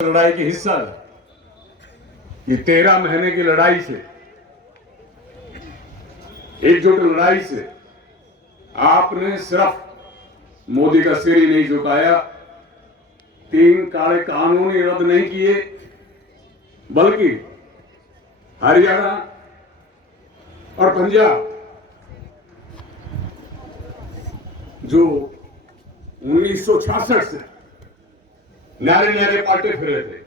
लड़ाई की हिस्सा है। ये 13 महीने की लड़ाई से, एकजुट लड़ाई से आपने सिर्फ मोदी का सिर ही नहीं झुकाया, 3 काले कानून ही रद्द नहीं किए, बल्कि हरियाणा और पंजाब जो 1966 से न्यारे न्यारे पार्टी फिरे थे,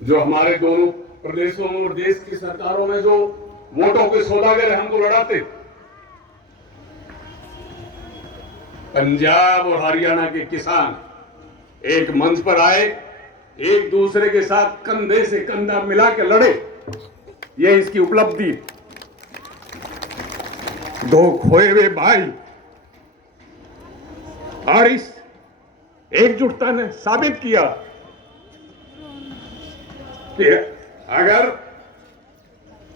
जो हमारे दोनों प्रदेशों और देश की सरकारों में जो वोटों के सौदागर हमको लड़ाते, पंजाब और हरियाणा के किसान एक मंच पर आए, एक दूसरे के साथ कंधे से कंधा मिला के लड़े। यह इसकी उपलब्धि। 2 खोए हुए भाई और इस एकजुटता ने साबित किया कि अगर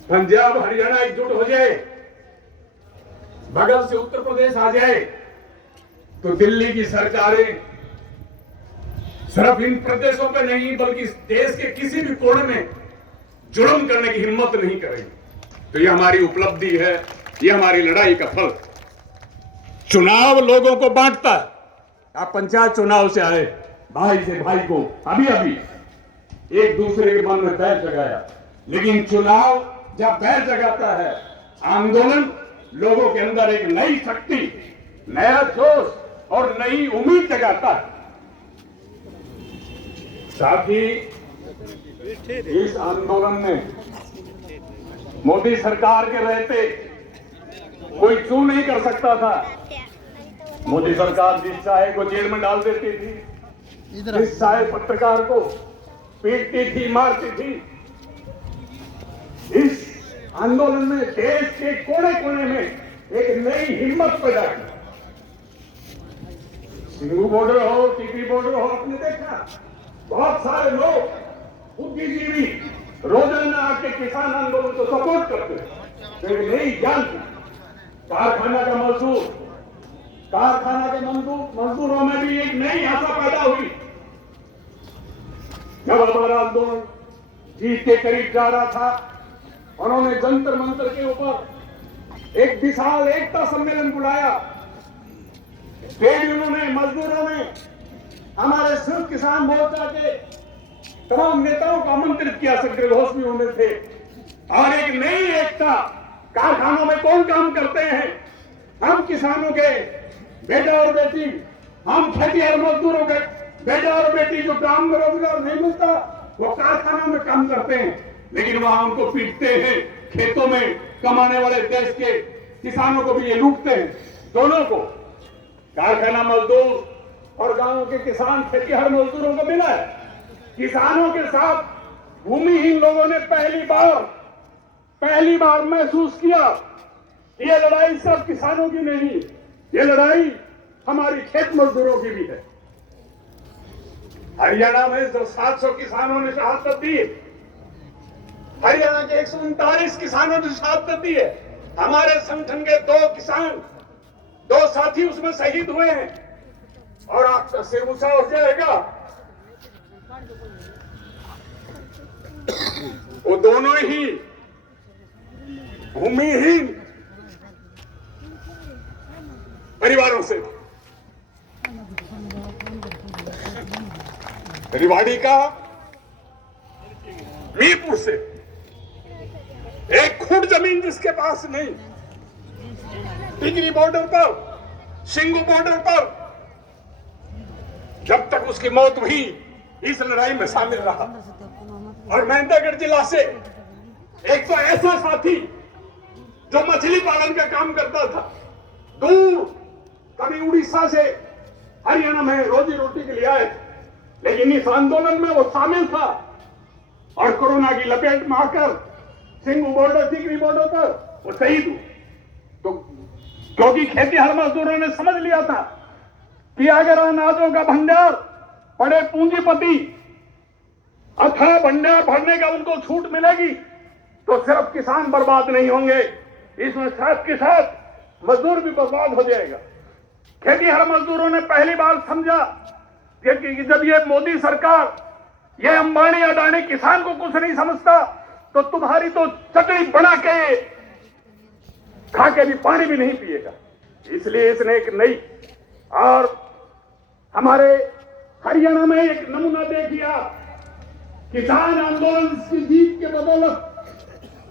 पंजाब हरियाणा एकजुट हो जाए, बगल से उत्तर प्रदेश आ जाए, तो दिल्ली की सरकारें सिर्फ इन प्रदेशों पे नहीं बल्कि देश के किसी भी कोने में जुर्म करने की हिम्मत नहीं करेगी। तो ये हमारी उपलब्धि है, ये हमारी लड़ाई का फल। चुनाव लोगों को बांटता है। आप पंचायत चुनाव से आए, भाई से भाई को अभी अभी एक दूसरे के मन में बैर जगाया, लेकिन चुनाव जब बैर जगाता है, आंदोलन लोगों के अंदर एक नई शक्ति, नया जोश और नई उम्मीद जगाता है। साथ ही इस आंदोलन में मोदी सरकार के रहते कोई चू नहीं कर सकता था। मोदी सरकार जिस चाहे को जेल में डाल देती थी, जिस चाहे पत्रकार को पीटती थी, मारती थी। इस आंदोलन में देश के कोने कोने में एक नई हिम्मत पैदा की। सिंगू बॉर्डर हो, टीपी बॉर्डर हो, आपने देखा बहुत सारे लोग, बुद्धिजीवी रोजाना आके किसान आंदोलन को सपोर्ट करते हैं। एक नई जान, कारखाना का मजदूर, कारखाना के मजदूरों में भी एक नई आशा पैदा हुई। जब हमारा आंदोलन जीत के करीब जा रहा था, उन्होंने जंतर मंतर के ऊपर एक विशाल एकता सम्मेलन बुलाया। फिर उन्होंने, मजदूरों ने हमारे संयुक्त किसान मोर्चा के तमाम नेताओं को आमंत्रित किया, सेक्रेटरी घोष भी उनमें थे, और एक नई एकता। कारखानों में कौन काम करते हैं? हम किसानों के बेटा और बेटी, हम खेतिहर मजदूरों के बेटा और बेटी जो काम में रोजगार नहीं मिलता, वो कारखानों में काम करते हैं, लेकिन वहां उनको पीटते हैं। खेतों में कमाने वाले देश के किसानों को भी ये लूटते हैं। दोनों को, कारखाना मजदूर और गांव के किसान खेतिहर मजदूरों को मिला है। किसानों के साथ भूमिहीन लोगों ने पहली बार महसूस किया, ये लड़ाई सिर्फ किसानों की नहीं, ये लड़ाई हमारी खेत मजदूरों की भी है। हरियाणा में जो 700 किसानों ने शहादत दी, हरियाणा के 139 किसानों ने शहादत दी है। हमारे संगठन के 2 साथी उसमें शहीद हुए हैं। और आपका सिर ऊंचा हो जाएगा, वो दोनों ही भूमिहीन परिवारों से। रिवाड़ी का मीरपुर से, एक खुद जमीन जिसके पास नहीं, टिकरी बॉर्डर पर, सिंगू बॉर्डर पर, जब तक उसकी मौत हुई इस लड़ाई में शामिल रहा। और मेहंदगढ़ जिला से एक तो ऐसा साथी जो मछली पालन का काम करता था, दूर कभी उड़ीसा से हरियाणा में रोजी रोटी के लिए आए, लेकिन इस आंदोलन में वो शामिल था और कोरोना की लपेट में आकर सिंगू बॉर्डर, टिकरी बॉर्डर पर वो शहीद हुए। तो क्योंकि खेतिहर मजदूरों ने समझ लिया था कि अगर अनाजों का भंडार बड़े पूंजीपति अथाह भंडार भरने का उनको छूट मिलेगी, तो सिर्फ किसान बर्बाद नहीं होंगे, इसमें साथ के साथ मजदूर भी बर्बाद हो जाएगा। खेतिहर मजदूरों ने पहली बार समझा कि जब ये मोदी सरकार, ये अंबानी अडानी किसान को कुछ नहीं समझता, तो तुम्हारी तो चटनी बना के खा के भी पानी भी नहीं पिएगा। इसलिए इसने एक नई, और हमारे हरियाणा में एक नमूना देखिए आप, किसान आंदोलन की जीत के बदौलत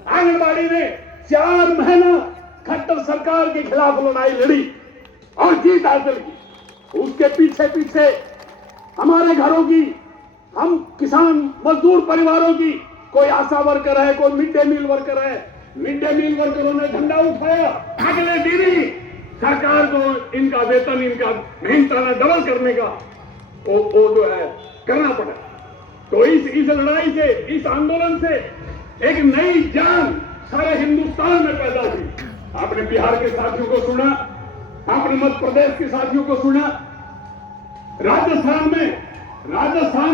आंगनबाड़ी ने 4 महीना खट्टर सरकार के खिलाफ लड़ाई लड़ी और जीत हासिल की। उसके पीछे पीछे हमारे घरों की, हम किसान मजदूर परिवारों की, कोई आशा वर्कर है, कोई मिड डे मील वर्कर है, मिड डे मील वर्करों ने झंडा उठाया, अगले दिन ही सरकार को इनका वेतन, इनका मेहनताना डबल करने का वो जो है करना पड़ा। तो इस लड़ाई से, इस आंदोलन से एक नई जान सारे हिंदुस्तान में पैदा हुई। आपने बिहार के साथियों को सुना, आपने मध्य प्रदेश के साथियों को सुना, राजस्थान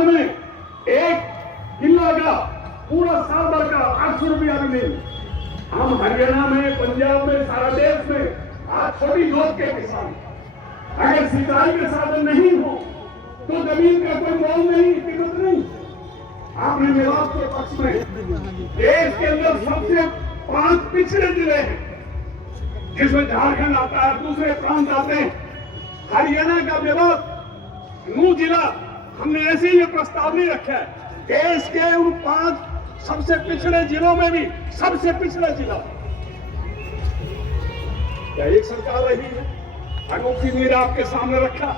में एक किला का पूरा साल भर का 800 रुपया भी नहीं। हम हरियाणा में, पंजाब में, सारा देश में आज छोटी जोत के किसान, अगर सिंचाई के साधन नहीं हो तो जमीन का कोई मोल नहीं, कीमत नहीं। आपने मेवात के पक्ष में देश के अंदर सबसे 5 पिछड़े जिले हैं, जिसमें झारखंड आता है, दूसरे प्रांत आते हैं। हरियाणा का मेवात नू जिला हमने ऐसे ही प्रस्ताव नहीं रखा है, देश के उन 5 सबसे पिछड़े जिलों में भी सबसे पिछड़ा जिला। क्या एक सरकार रही है? अनोखी नीर आपके सामने रखा।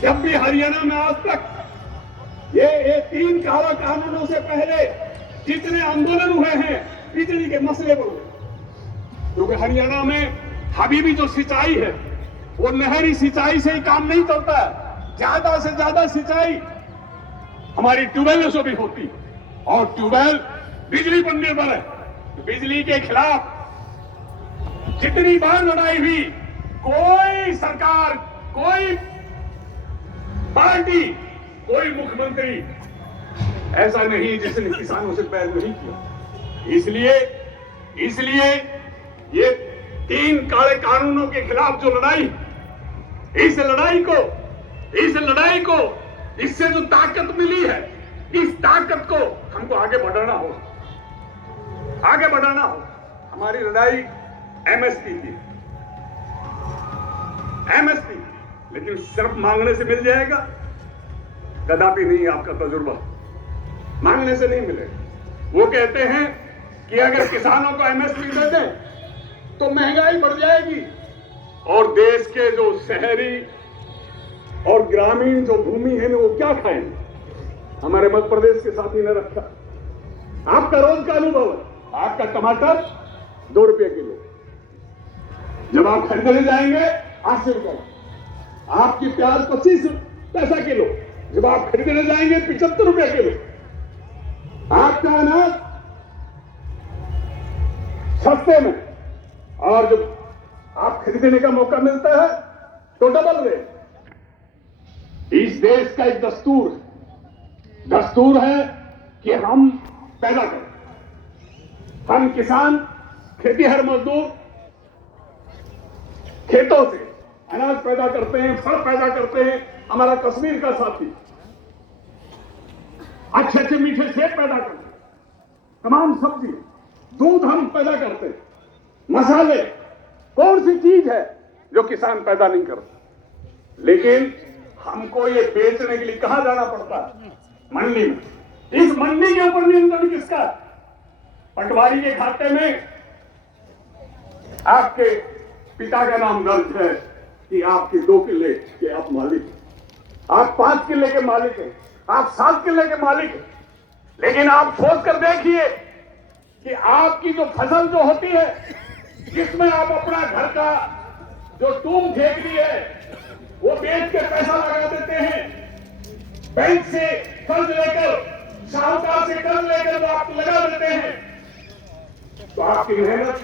जब भी हरियाणा में आज तक ये 3 काला कानूनों से पहले जितने आंदोलन हुए हैं, बिजली के मसले पर हुए, क्योंकि हरियाणा में अभी भी जो सिंचाई है वो नहरी सिंचाई से ही काम नहीं चलता है। ज्यादा से ज्यादा सिंचाई हमारी ट्यूबवेलों से भी होती, और ट्यूबवेल बिजली पर निर्भर है। तो बिजली के खिलाफ जितनी बार लड़ाई हुई, कोई सरकार, कोई पार्टी, कोई मुख्यमंत्री ऐसा नहीं जिसने किसानों से पैर नहीं किया। इसलिए ये 3 काले कानूनों के खिलाफ जो लड़ाई, इस लड़ाई को इससे जो ताकत मिली है, इस ताकत को हमको आगे बढ़ाना हो। हमारी लड़ाई एमएसपी की, लेकिन सिर्फ मांगने से मिल जाएगा? कदापि नहीं। आपका तजुर्बा मांगने से नहीं मिलेगा। वो कहते हैं कि अगर किसानों को एमएसपी दे दें तो महंगाई बढ़ जाएगी, और देश के जो शहरी और ग्रामीण जो भूमि है ना, वो क्या खाएंगे? हमारे मध्य प्रदेश के साथी ने रखा, आपका रोज का अनुभव है, आपका टमाटर 2 रुपये किलो, जब आप खरीदने जाएंगे 80 रुपये, आपकी प्याज 25 पैसा किलो, जब आप खरीदने जाएंगे 75 रुपये किलो, आपका अनाज सस्ते में, और जब आप खरीदने का मौका मिलता है तो डबल रेट। इस देश का एक दस्तूर है कि हम पैदा करें। हम किसान, खेतीहर मजदूर खेतों से अनाज पैदा करते हैं, फल पैदा करते हैं। हमारा कश्मीर का साथी अच्छे मीठे सेब पैदा करते हैं, तमाम सब्जी, दूध हम पैदा करते हैं, मसाले। कौन सी चीज है जो किसान पैदा नहीं करता? लेकिन हमको ये बेचने के लिए कहां जाना पड़ता है? मंडी में। इस मंडी के ऊपर नियंत्रण किसका? पटवारी के खाते में आपके पिता का नाम दर्ज है कि आपके 2 किले के आप मालिक हैं, आप 5 किले के मालिक हैं, आप 7 किले के मालिक हैं। लेकिन आप सोच कर देखिए कि आपकी जो फसल जो होती है, जिसमें आप अपना घर का जो टूम फेंकनी है वो बेच के पैसा लगा देते हैं, बैंक से कर्ज लेकर, साहूकार से कर्ज लेकर वो आप लगा देते हैं, तो आपकी मेहनत,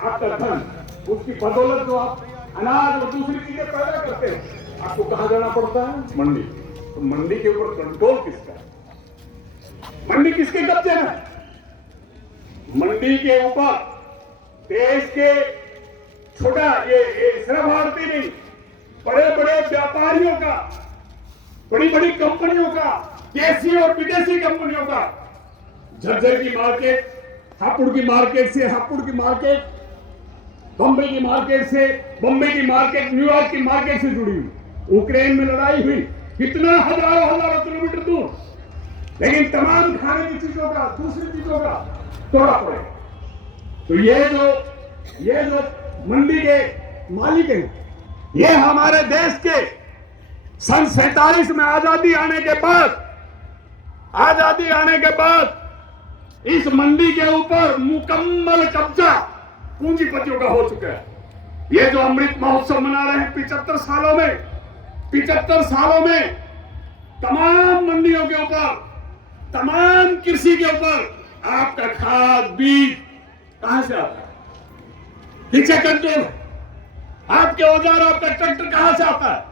आपका धन, उसकी बदौलत जो आप अनाज और दूसरी चीजें पैदा करते हैं, आपको कहां जाना पड़ता है? मंडी। तो मंडी के ऊपर कंट्रोल किसका? मंडी किसके कब्जे में? मंडी के ऊपर देश के छोटा ये सिर्फ भारतीय नहीं, बड़े बड़े व्यापारियों का बड़ी बड़ी कंपनियों का, देसी और विदेशी कंपनियों का, झज्जर की मार्केट, हापुड़ की मार्केट से हापुड़ की मार्केट, बम्बई की मार्केट से बम्बई की मार्केट, न्यूयॉर्क की मार्केट से जुड़ी हुई। यूक्रेन में लड़ाई हुई, कितना हजारों किलोमीटर दूर, लेकिन तमाम खाने की चीजों का, दूसरी चीजों का तोड़ा पड़े। तो ये जो मंडी के मालिक हैं, ये हमारे देश के सन 47 में आजादी आने के बाद इस मंडी के ऊपर मुकम्मल कब्जा पूंजीपतियों का हो चुका है। ये जो अमृत महोत्सव मना रहे हैं 75 सालों में तमाम मंडियों के ऊपर, तमाम कृषि के ऊपर आपका खाद बीज कहां से आता है? किससे कंट्रोल है? आपके औजार, आपका ट्रैक्टर कहां से आता है?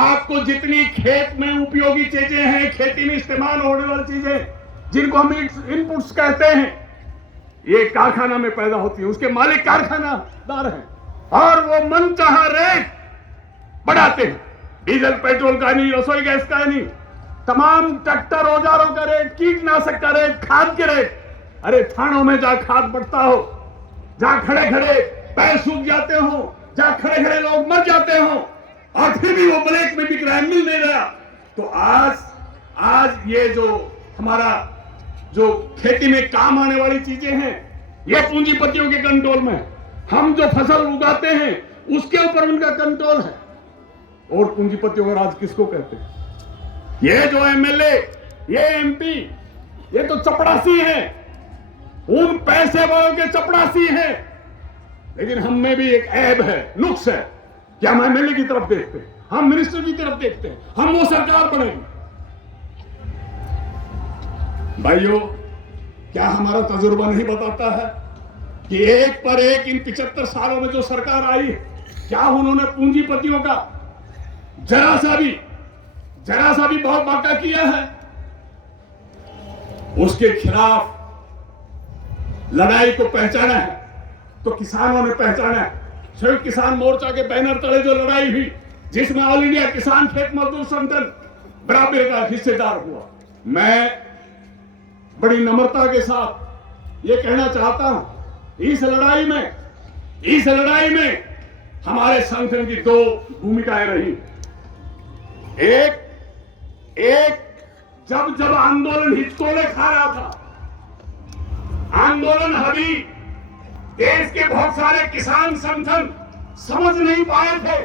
आपको जितनी खेत में उपयोगी चीजें हैं, खेती में इस्तेमाल होने वाली चीजें, जिनको हम इनपुट्स कहते हैं, ये कारखाना में पैदा होती है, उसके मालिक कारखानादार हैं, और वो मनचाहा रेट बढ़ाते हैं। डीजल पेट्रोल का नहीं, रसोई गैस का नहीं, तमाम ट्रैक्टर औजारों का रेट, कीटनाशक का रेट, खाद के रेट। अरे थानों में जहां खाद बढ़ता हो, जहां खड़े खड़े पैर सूख जाते हो, जहां खड़े खड़े लोग मर जाते हो, और फिर भी वो ब्लैक में बिक रहा है, मिल नहीं रहा। तो आज ये जो हमारा जो खेती में काम आने वाली चीजें हैं, ये पूंजीपतियों के कंट्रोल में है। हम जो फसल उगाते हैं उसके ऊपर उनका कंट्रोल है। और पूंजीपतियों का राज किसको कहते हैं? ये जो एमएलए, ये एमपी, ये तो चपड़ासी हैं, उन पैसे वालों के चपड़ासी हैं। लेकिन हम में भी एक ऐब है, नुक्स है कि हम एमएलए की तरफ देखते हैं, हम मिनिस्टर की तरफ देखते हैं, हम वो सरकार बनेगी। भाइयों, क्या हमारा तजुर्बा नहीं बताता है कि एक पर एक इन 75 सालों में जो सरकार आई है, क्या उन्होंने पूंजीपतियों का जरा सा भी बहुत बाका किया है? उसके खिलाफ लड़ाई को पहचाना है तो किसानों ने पहचाना है। संयुक्त किसान मोर्चा के बैनर तले जो लड़ाई हुई, जिसमें ऑल इंडिया किसान खेत मजदूर संगठन बराबर का हिस्सेदार हुआ, मैं बड़ी नम्रता के साथ ये कहना चाहता हूं, इस लड़ाई में हमारे संगठन की दो भूमिकाएं रही। एक जब आंदोलन हिचकोले खा रहा था, आंदोलन हबी, देश के बहुत सारे किसान संगठन समझ नहीं पाए थे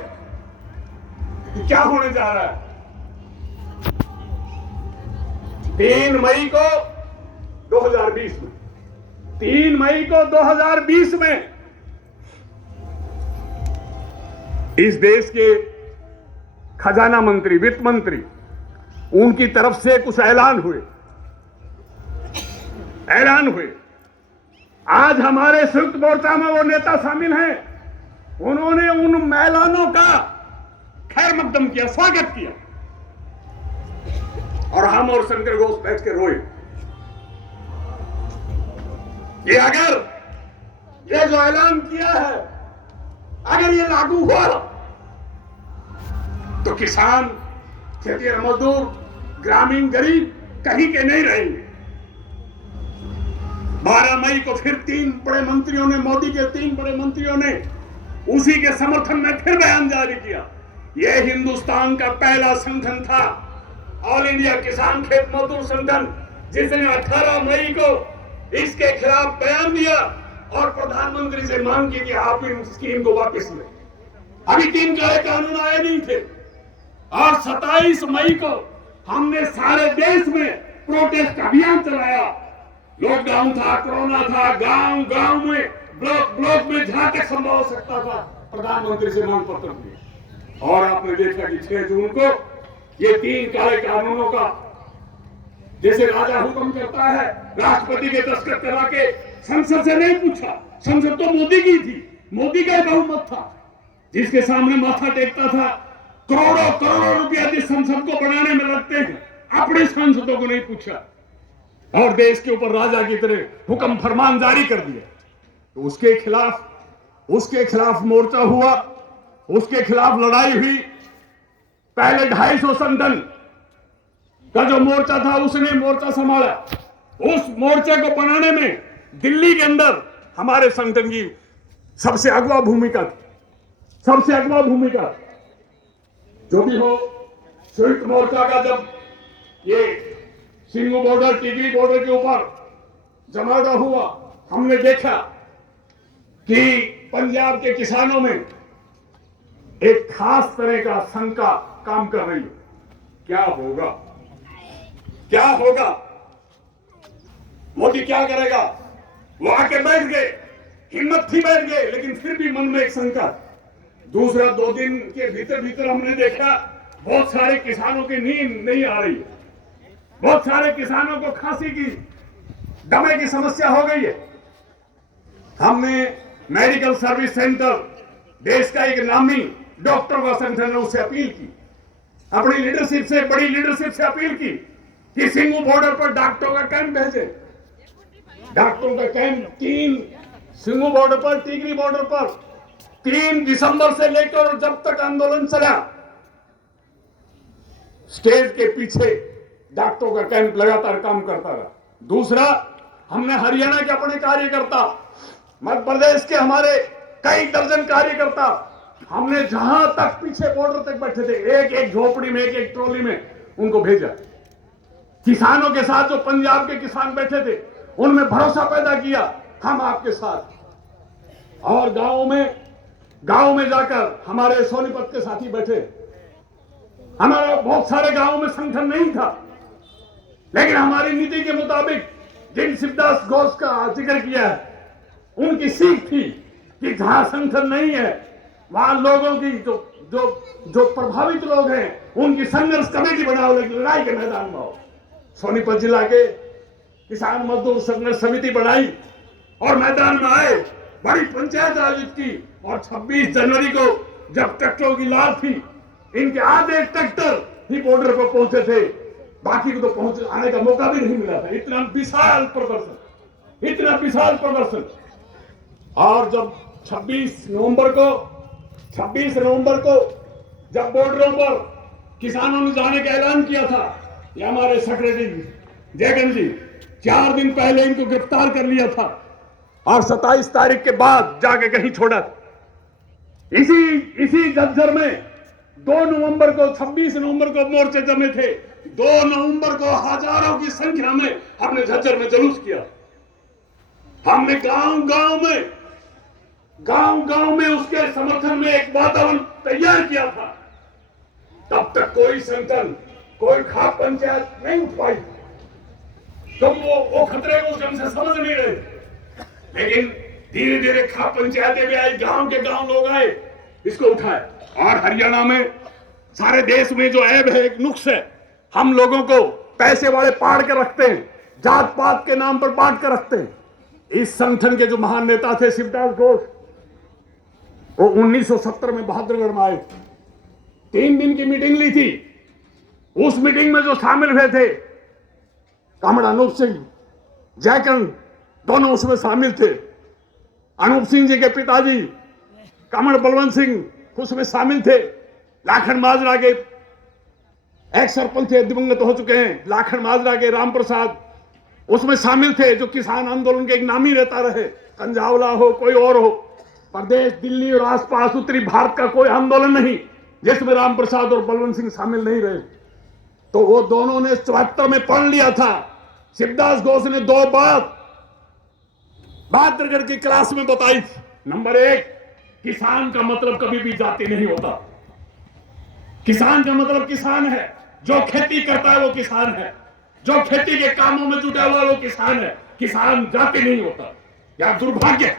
कि क्या होने जा रहा है। 3 मई को 2020 में इस देश के खजाना मंत्री, वित्त मंत्री, उनकी तरफ से कुछ ऐलान हुए। आज हमारे संयुक्त मोर्चा में वो नेता शामिल हैं, उन्होंने उन ऐलानों का खैर मकदम किया, स्वागत किया, और हम और शंकर घोष बैठ के रोए कि अगर ये जो ऐलान किया है, अगर ये लागू हुआ तो किसान, खेती मजदूर, ग्रामीण गरीब कहीं के नहीं रहेंगे। 12 मई को फिर 3 बड़े मंत्रियों ने, मोदी के 3 बड़े मंत्रियों ने उसी के समर्थन में फिर बयान जारी किया। यह हिंदुस्तान का पहला संगठन था, ऑल इंडिया किसान खेत मजदूर संगठन, जिसने 18 मई को इसके खिलाफ बयान दिया और प्रधानमंत्री से मांग की कि आप इन स्कीम को वापस लें। अभी 3 काले कानून आए नहीं थे, और 27 मई को हमने सारे देश में प्रोटेस्ट अभियान चलाया। लॉकडाउन था, कोरोना था, गांव में, ब्लॉक में जहां तक संभव हो सकता था, प्रधानमंत्री से मांग पत्र दिए। और आपने देखा कि 6 जून को ये 3 काले कानूनों का, जैसे राजा हुक्म करता है, राष्ट्रपति के दस्तखत करा के संसद से नहीं पूछा, संसद तो मोदी की थी, मोदी का बहुमत था, जिसके सामने माथा टेकता था। करोड़ों रुपया जिस संसद को बनाने में लगते हैं, अपने सांसदों को नहीं पूछा, और देश के ऊपर राजा की तरह हुक्म फरमान जारी कर दिया। तो उसके खिलाफ मोर्चा हुआ, उसके खिलाफ लड़ाई हुई। पहले 250 संगठन का जो मोर्चा था उसने मोर्चा संभाला। उस मोर्चे को बनाने में दिल्ली के अंदर हमारे संगठन की सबसे अगवा भूमिका थी, सबसे अगवा भूमिका। जो भी हो, संयुक्त मोर्चा का जब ये सिंगू बॉर्डर, टिकरी बॉर्डर के ऊपर जमावड़ा हुआ, हमने देखा कि पंजाब के किसानों में एक खास तरह का शंका काम कर रही है। क्या होगा, क्या होगा, मोदी क्या करेगा? वो आके बैठ गए, हिम्मत थी बैठ गए, लेकिन फिर भी मन में एक शंका। दूसरा, 2 दिन के भीतर भीतर हमने देखा बहुत सारे किसानों की नींद नहीं आ रही है, बहुत सारे किसानों को खांसी की, दमे की समस्या हो गई है। हमने मेडिकल सर्विस सेंटर, देश का एक नामी डॉक्टर का संगठन है, उससे अपील की, अपनी लीडरशिप से, बड़ी लीडरशिप से अपील की कि सिंगू बॉर्डर पर डॉक्टरों का कैंप भेजे। डॉक्टरों का कैंप 3 सिंगू बॉर्डर पर, टिकरी बॉर्डर पर 3 दिसंबर से लेकर जब तक आंदोलन चला, स्टेज के पीछे डॉक्टरों का कैंप लगातार काम करता रहा। दूसरा, हमने हरियाणा के अपने कार्यकर्ता, मध्य प्रदेश के हमारे कई दर्जन कार्यकर्ता, हमने जहां तक पीछे बॉर्डर तक बैठे थे, एक एक झोपड़ी में, एक एक ट्रॉली में उनको भेजा। किसानों के साथ जो पंजाब के किसान बैठे थे, उनमें भरोसा पैदा किया, हम आपके साथ। और गांव में जाकर हमारे सोनीपत के साथी बैठे। हमारे बहुत सारे गांवों में संगठन नहीं था, लेकिन हमारी नीति के मुताबिक जिन शिवदास घोष का जिक्र किया है, उनकी सीख थी कि जहां संगठन नहीं है, वहां लोगों की जो प्रभावित लोग हैं, उनकी संघर्ष कमेटी बनाओ, लेकिन लड़ाई के मैदान में आओ। सोनीपत जिला के किसान मजदूर संघर्ष समिति बनाई और मैदान में आए, बड़ी पंचायत आयोजित की। और 26 जनवरी को जब ट्रैक्टरों की लाल थी, इनके आधे ट्रैक्टर ही बॉर्डर पर पहुंचे थे, बाकी को तो पहुंच आने का मौका भी नहीं मिला था। इतना विशाल प्रदर्शन, इतना विशाल प्रदर्शन। और जब 26 नवंबर को जब बॉर्डरों पर किसानों ने जाने का ऐलान किया था, ये हमारे सेक्रेटरी जयगन जी 4 दिन पहले इनको गिरफ्तार कर लिया था और 27 तारीख के बाद जाके कहीं छोड़ा था। इसी झज्जर में 2 नवंबर को, 26 नवंबर को मोर्चे जमे थे। 2 नवंबर को हजारों की संख्या में हमने झज्जर में जुलूस किया। हमने गांव में उसके समर्थन में एक वातावरण तैयार किया था। तब तक कोई संगठन, कोई खाप पंचायत नहीं उठ पाई, तो वो खतरे को ढंग से समझ नहीं रहे। लेकिन धीरे धीरे खाप पंचायतें भी आई, गांव के गांव लोग आए, इसको उठाए। और हरियाणा में, सारे देश में जो ऐब है, एक नुक्स है, हम लोगों को पैसे वाले पाड़ के रखते हैं, जात पात के नाम पर बांट कर रखते हैं। इस संगठन के जो महान नेता थे शिवदास घोष, वो 1970 में बहादुरगढ़ में आए, 3 दिन की मीटिंग ली थी। उस मीटिंग में जो शामिल हुए थे, कामड़ा अनूप सिंह, जयकंद, दोनों उसमें शामिल थे। अनूप सिंह जी के पिताजी कामड़ बलवंत सिंह उसमें शामिल थे। लाखन माजरा के एक सरपंच थे, दिवंगत हो चुके हैं, लाखन माजरा के राम प्रसाद उसमें शामिल थे, जो किसान आंदोलन के एक नामी रहता रहे। कंजावला हो, कोई और हो, प्रदेश, दिल्ली और आसपास उत्तरी भारत का कोई आंदोलन नहीं जिसमें राम प्रसाद और बलवंत सिंह शामिल नहीं रहे। तो वो दोनों ने 74 में पढ़ लिया था। शिवदास घोष ने 2 बात बहादुरगढ़ की क्लास में बताई। नंबर 1, किसान का मतलब कभी भी जाति नहीं होता। किसान का मतलब किसान है, जो खेती करता है वो किसान है, जो खेती के कामों में जुटा हुआ वो किसान है। किसान जाति नहीं होता। या दुर्भाग्य,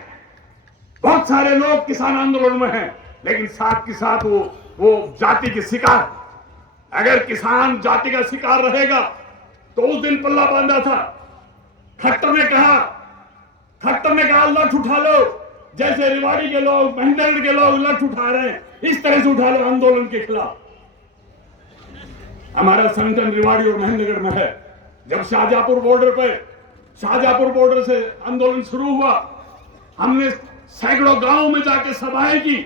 बहुत सारे लोग किसान आंदोलन में हैं, लेकिन साथ के साथ वो जाति के शिकार। अगर किसान जाति का शिकार रहेगा तो उस दिन पल्ला बांधा था। खट्टर ने कहा लठ उठा लो, जैसे रेवाड़ी के लोग, महेंद्रगढ़ के लोग लठ उठा रहे हैं, इस तरह से उठा लो आंदोलन के खिलाफ। हमारा संगठन रेवाड़ी और महेंद्रगढ़ में है। जब शाहजहांपुर बॉर्डर से आंदोलन शुरू हुआ, हमने सैकड़ों गांवों में जाकर सभाएं की।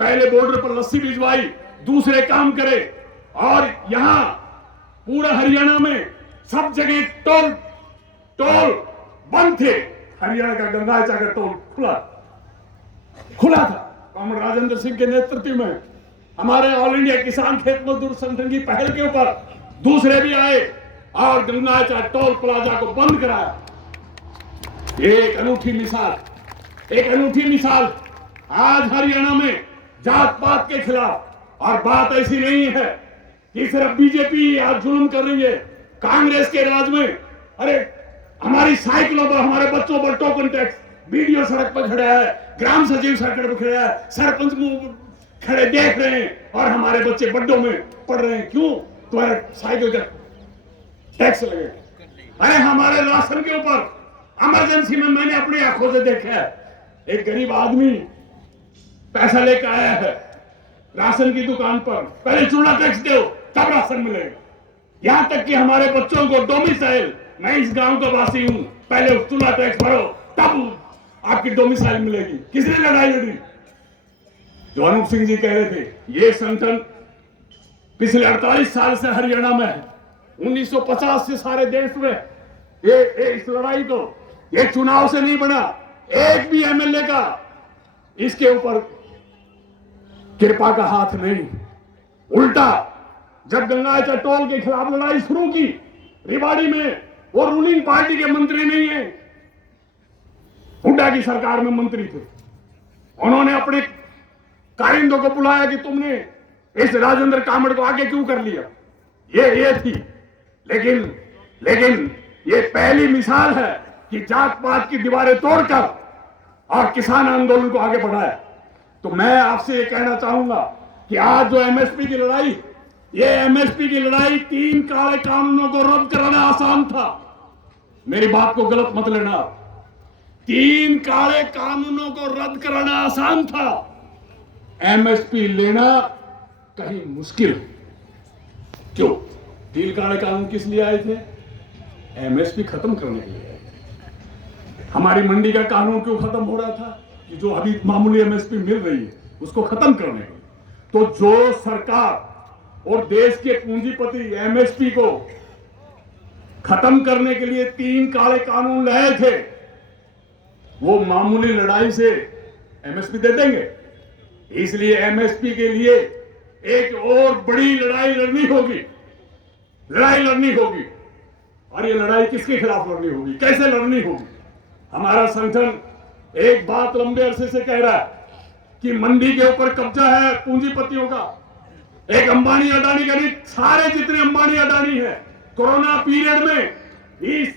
पहले बॉर्डर पर लस्सी भिजवाई, दूसरे काम करे, और यहां पूरा हरियाणा में सब जगह टोल बंद थे। हरियाणा का गंगाचा का टोल खुला था। कॉमरेड राजेंद्र सिंह के नेतृत्व में हमारे ऑल इंडिया किसान खेत मजदूर संगठन की पहल के ऊपर दूसरे भी आए और गंगाचा टोल प्लाजा को बंद कराया। एक अनूठी मिसाल आज हरियाणा में जात पात के खिलाफ। और बात ऐसी नहीं है कि सिर्फ बीजेपी आज जुल्म कर रही है। कांग्रेस के राज में अरे हमारी साइकिलों पर हमारे बच्चों पर टोकन टैक्स, बीडीओ सड़क पर खड़ा है, ग्राम सचिव सड़क पर खड़ा है, सरपंच मुंह खड़े देख रहे हैं और हमारे बच्चे बड्डों में पढ़ रहे हैं। क्यों? तुम्हारे साइकिल का टैक्स लगेगा। अरे हमारे राशन के ऊपर इमरजेंसी में मैंने अपनी आंखों से देखा है, एक गरीब आदमी पैसा लेकर आया है राशन की दुकान पर, पहले चूड़ा टैक्स दो तब राशन मिलेगा। यहां तक कि हमारे बच्चों को डोमिसाइल, मैं इस गांव का वासी हूं, पहले चूड़ा टैक्स भरो तब आपकी डोमिसाइल मिलेगी। किसने लड़ाई लड़ी? जो अनूप सिंह जी कह रहे थे, ये संगठन पिछले 48 साल से हरियाणा में है। 1950 से सारे देश में ये इस लड़ाई को, ये चुनाव से नहीं बना, एक भी एमएलए का इसके ऊपर कृपा का हाथ नहीं। उल्टा जब गंगाचा टोल के खिलाफ लड़ाई शुरू की रेवाड़ी में, वो रूलिंग पार्टी के मंत्री नहीं है, हुड्डा की सरकार में मंत्री थे। उन्होंने अपने कारिंदों को बुलाया कि तुमने इस राजेंद्र कामड़ को आगे क्यों कर लिया। ये थी। लेकिन ये पहली मिसाल है कि जात पात की दीवारें तोड़कर और किसान आंदोलन को आगे बढ़ाया। तो मैं आपसे ये कहना चाहूंगा कि आज जो एमएसपी की लड़ाई, ये एमएसपी की लड़ाई 3 काले कानूनों को रद्द कराना आसान था। मेरी बात को गलत मत लेना। 3 काले कानूनों को रद्द कराना आसान था, एमएसपी लेना कहीं मुश्किल। क्यों? 3 काले कानून किस लिए आए थे? एमएसपी खत्म करने के लिए आए थे। हमारी मंडी का कानून क्यों खत्म हो रहा था? कि जो अभी मामूली एमएसपी मिल रही है उसको खत्म करने के लिए। तो जो सरकार और देश के पूंजीपति एमएसपी को खत्म करने के लिए 3 काले कानून लाए थे, वो मामूली लड़ाई से एमएसपी दे देंगे? इसलिए एमएसपी के लिए एक और बड़ी लड़ाई लड़नी होगी। और ये लड़ाई किसके खिलाफ लड़नी होगी, कैसे लड़नी होगी? हमारा संगठन एक बात लंबे अरसे से कह रहा है कि मंडी के ऊपर कब्जा है पूंजीपतियों का। एक अंबानी अडानी का नहीं, सारे जितने अंबानी अडानी है, कोरोना पीरियड में इस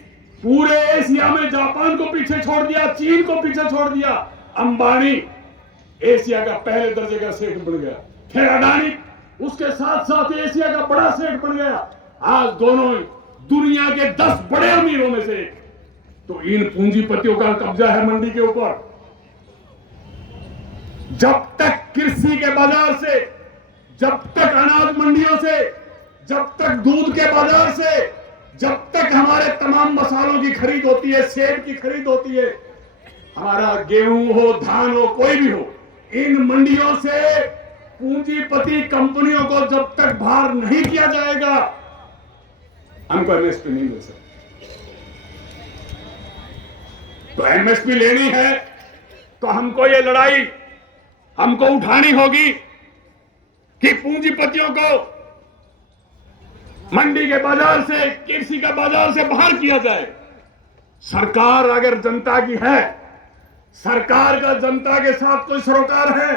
पूरे एशिया में जापान को पीछे छोड़ दिया, चीन को पीछे छोड़ दिया। अंबानी एशिया का पहले दर्जे का सेठ बन गया, फिर अडानी उसके साथ साथ एशिया का बड़ा सेठ बन गया। आज दोनों दुनिया के 10 बड़े अमीरों में से एक। तो इन पूंजीपतियों का कब्जा है मंडी के ऊपर। जब तक कृषि के बाजार से, जब तक अनाज मंडियों से, जब तक दूध के बाजार से, जब तक हमारे तमाम मसालों की खरीद होती है, सेब की खरीद होती है, हमारा गेहूं हो, धान हो, कोई भी हो, इन मंडियों से पूंजीपति कंपनियों को जब तक बाहर नहीं किया जाएगा, हमको एमएसपी नहीं मिल सकती। तो एमएसपी लेनी है तो हमको ये लड़ाई हमको उठानी होगी कि पूंजीपतियों को मंडी के बाजार से, कृषि का बाजार से बाहर किया जाए। सरकार अगर जनता की है, सरकार का जनता के साथ कोई सरोकार है,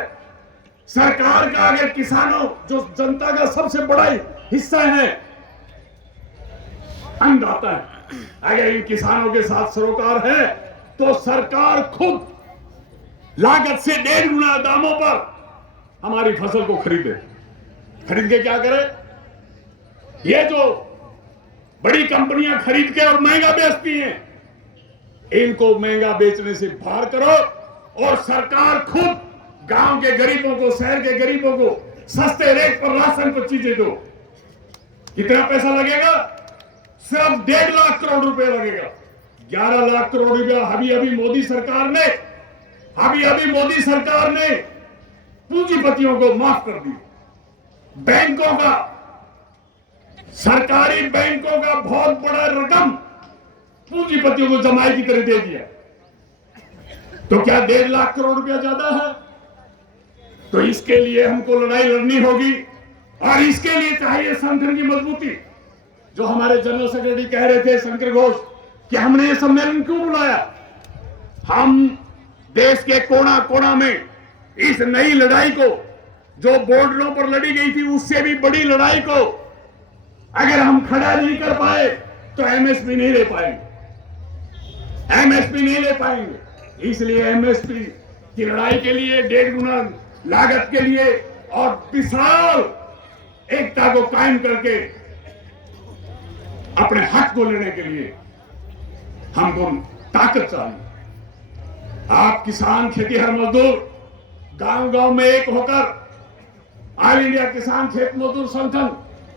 सरकार का अगर किसानों जो जनता का सबसे बड़ा हिस्सा है, अन्नदाता है, अगर इन किसानों के साथ सरोकार है तो सरकार खुद लागत से 1.5 गुना दामों पर हमारी फसल को खरीद के क्या करे? ये जो बड़ी कंपनियां खरीद के और महंगा बेचती हैं, इनको महंगा बेचने से बाहर करो और सरकार खुद गांव के गरीबों को, शहर के गरीबों को सस्ते रेट पर राशन पर चीजें दो। कितना पैसा लगेगा? सिर्फ 1.5 लाख करोड़ रुपए लगेगा। 11 लाख करोड़ रुपया अभी मोदी सरकार ने पूंजीपतियों को माफ कर दिया। बैंकों का सरकारी बैंकों का बहुत बड़ा रकम पूंजीपतियों को जमाई की तरह दे दिया। तो क्या 1.5 लाख करोड़ रुपया ज्यादा है? तो इसके लिए हमको लड़ाई लड़नी होगी और इसके लिए चाहिए संगठन की मजबूती। जो हमारे जनरल सेक्रेटरी कह रहे थे शंकर घोष कि हमने ये सम्मेलन क्यों बुलाया, हम देश के कोना कोना में इस नई लड़ाई को जो बॉर्डरों पर लड़ी गई थी उससे भी बड़ी लड़ाई को अगर हम खड़ा नहीं कर पाए तो एमएसपी नहीं ले पाएंगे, एमएसपी नहीं ले पाएंगे। इसलिए एमएसपी की लड़ाई के लिए 1.5 गुना लागत के लिए और विशाल एकता को कायम करके अपने हक को लेने के लिए हमको ताकत चाहिए। आप किसान, खेतीहर मजदूर गांव गांव में एक होकर ऑल इंडिया किसान खेत मजदूर संगठन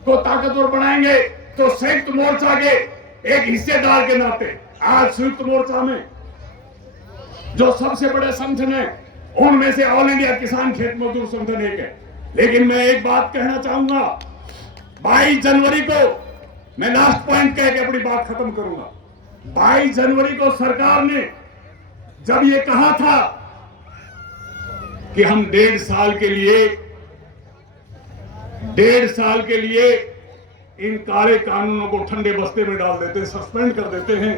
को ताकतवर बनाएंगे तो संयुक्त मोर्चा के एक हिस्सेदार के नाते आज संयुक्त मोर्चा में जो सबसे बड़े संगठन है उनमें से ऑल इंडिया किसान खेत मजदूर संगठन एक है। लेकिन मैं एक बात कहना चाहूंगा, 22 जनवरी को मैं लास्ट पॉइंट कह के अपनी बात खत्म करूंगा। 22 जनवरी को सरकार ने जब ये कहा था कि हम 1.5 साल के लिए इन काले कानूनों को ठंडे बस्ते में डाल देते हैं, सस्पेंड कर देते हैं,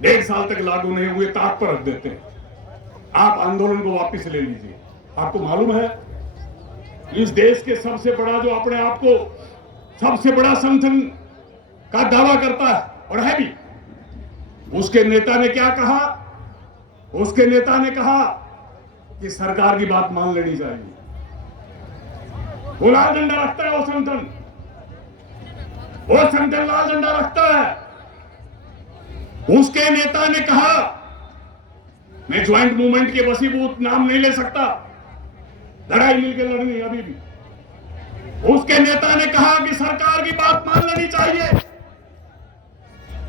1.5 साल तक लागू नहीं हुए ताक पर रख देते हैं। आप आंदोलन को वापस ले लीजिए। आपको मालूम है इस देश के सबसे बड़ा जो अपने आप को सबसे बड़ा संगठन का दावा करता है और है भी, उसके नेता ने क्या कहा? उसके नेता ने कहा कि सरकार की बात मान लेनी चाहिए। वो लाल झंडा रखता है, वो संगठन लाल झंडा रखता है। उसके नेता ने कहा, मैं ज्वाइंट मूवमेंट के वसीभूत नाम नहीं ले सकता, लड़ाई मिलकर लड़नी अभी भी। उसके नेता ने कहा कि सरकार की बात मान लेनी चाहिए,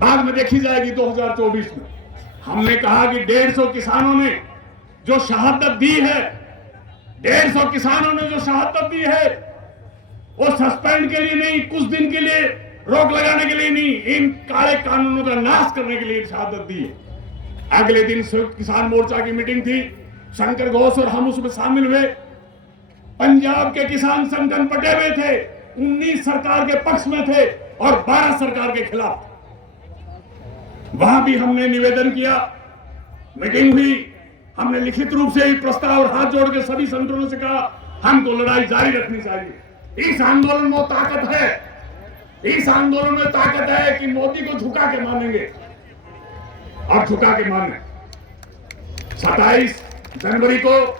बाद में देखी जाएगी 2024 में। हमने कहा कि 150 किसानों ने जो शहादत दी है, 150 किसानों ने जो शहादत दी है, वो सस्पेंड के लिए नहीं, कुछ दिन के लिए रोक लगाने के लिए नहीं, इन काले कानूनों का नाश करने के लिए शहादत दी है। अगले दिन संयुक्त किसान मोर्चा की मीटिंग थी, शंकर घोष और हम उसमें शामिल हुए। पंजाब के किसान संगठन बटे हुए थे, 19 सरकार के पक्ष में थे और 12 सरकार के खिलाफ। वहां भी हमने निवेदन किया, मीटिंग हुई, हमने लिखित रूप से ही प्रस्ताव और हाथ जोड़ के सभी संगठनों से कहा हमको लड़ाई जारी रखनी चाहिए। इस आंदोलन में ताकत है, इस आंदोलन में ताकत है कि मोदी को झुका के मानेंगे और झुका के माने। 27 जनवरी को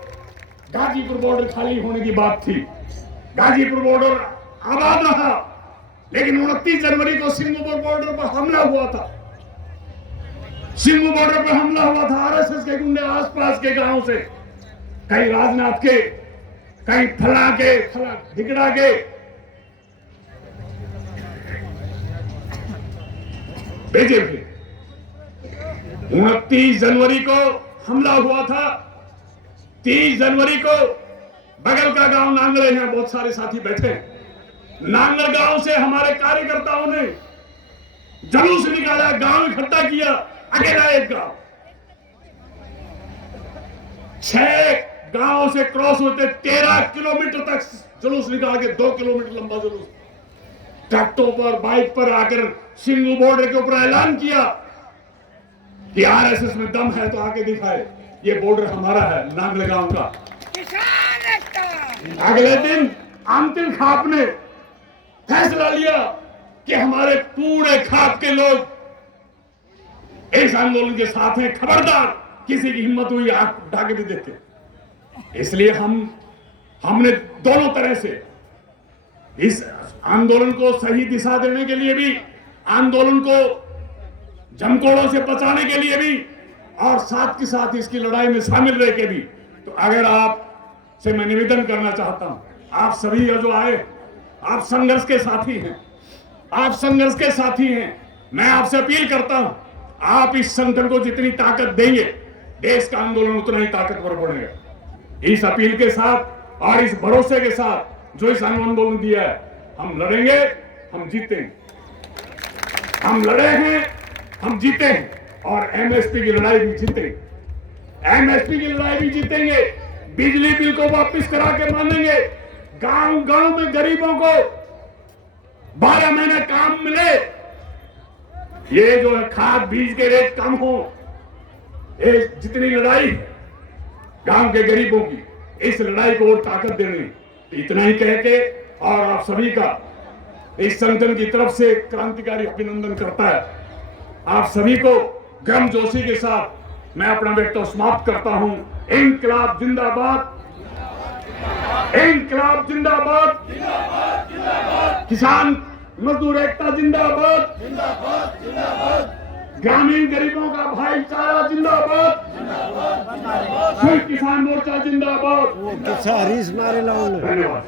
गाजीपुर बॉर्डर खाली होने की बात थी, गाजीपुर बॉर्डर आबाद रहा, लेकिन 29 जनवरी को सिंगू बॉर्डर पर हमला हुआ था। सिंगू बॉर्डर पर हमला हुआ था, आरएसएस के गुंडे आसपास के गांव से, कहीं राजनाथ के, कहीं फला के, धिकड़ा के भेजे थे। 29 जनवरी को हमला हुआ था। 30 जनवरी को बगल का गांव नांगल है, बहुत सारे साथी बैठे हैं, नांगल गांव से हमारे कार्यकर्ताओं ने जुलूस निकाला, गांव इकट्ठा किया, अकेला एक गांव, 6 गांव से क्रॉस होते 13 किलोमीटर तक जुलूस निकाल के, 2 किलोमीटर लंबा जुलूस, ट्रैक्टरों पर, बाइक पर आकर सिंगू बॉर्डर के ऊपर ऐलान किया कि आरएसएस में दम है तो आके दिखाए, ये बॉर्डर हमारा है, नांगल गांव का। अगले दिन अंतिम खाप ने फैसला लिया कि हमारे पूरे खाप के लोग इस आंदोलन के साथ हैं, खबरदार किसी की हिम्मत हुई आंख उठा के भी देखे। इसलिए हमने दोनों तरह से इस आंदोलन को सही दिशा देने के लिए भी, आंदोलन को जमकोड़ों से बचाने के लिए भी, और साथ के साथ इसकी लड़ाई में शामिल रह के भी। तो अगर आप से मैं निवेदन करना चाहता हूं, आप सभी जो आए, आप संघर्ष के साथी हैं, आप संघर्ष के साथी हैं। मैं आपसे अपील करता हूं, आप इस संगठन को जितनी ताकत देंगे, देश का आंदोलन उतना ही ताकतवर बनेगा। इस अपील के साथ और इस भरोसे के साथ जो इस आंदोलन दिया है, हम लड़ेंगे हम जीते हैं, हम लड़े हैं, हम जीते हैं और एमएसपी की लड़ाई भी जीतेंगे। एमएसपी की लड़ाई भी जीतेंगे, बिजली बिल को वापस करा के मानेंगे, गांव गांव में गरीबों को 12 महीने काम मिले, ये जो है खाद बीज के रेट कम हो, ये जितनी लड़ाई गांव के गरीबों की, इस लड़ाई को और ताकत देने, इतना ही कह के और आप सभी का इस संगठन की तरफ से क्रांतिकारी अभिनंदन करता है। आप सभी को गर्मजोशी के साथ मैं अपना वक्तव्य समाप्त करता हूं। इंकलाब जिंदाबाद, इंकलाब जिंदाबाद, किसान मजदूर एकता जिंदाबाद, ग्रामीण गरीबों का भाईचारा जिंदाबाद, संयुक्त किसान मोर्चा जिंदाबाद। हरीश मारे लाओ धन्यवाद।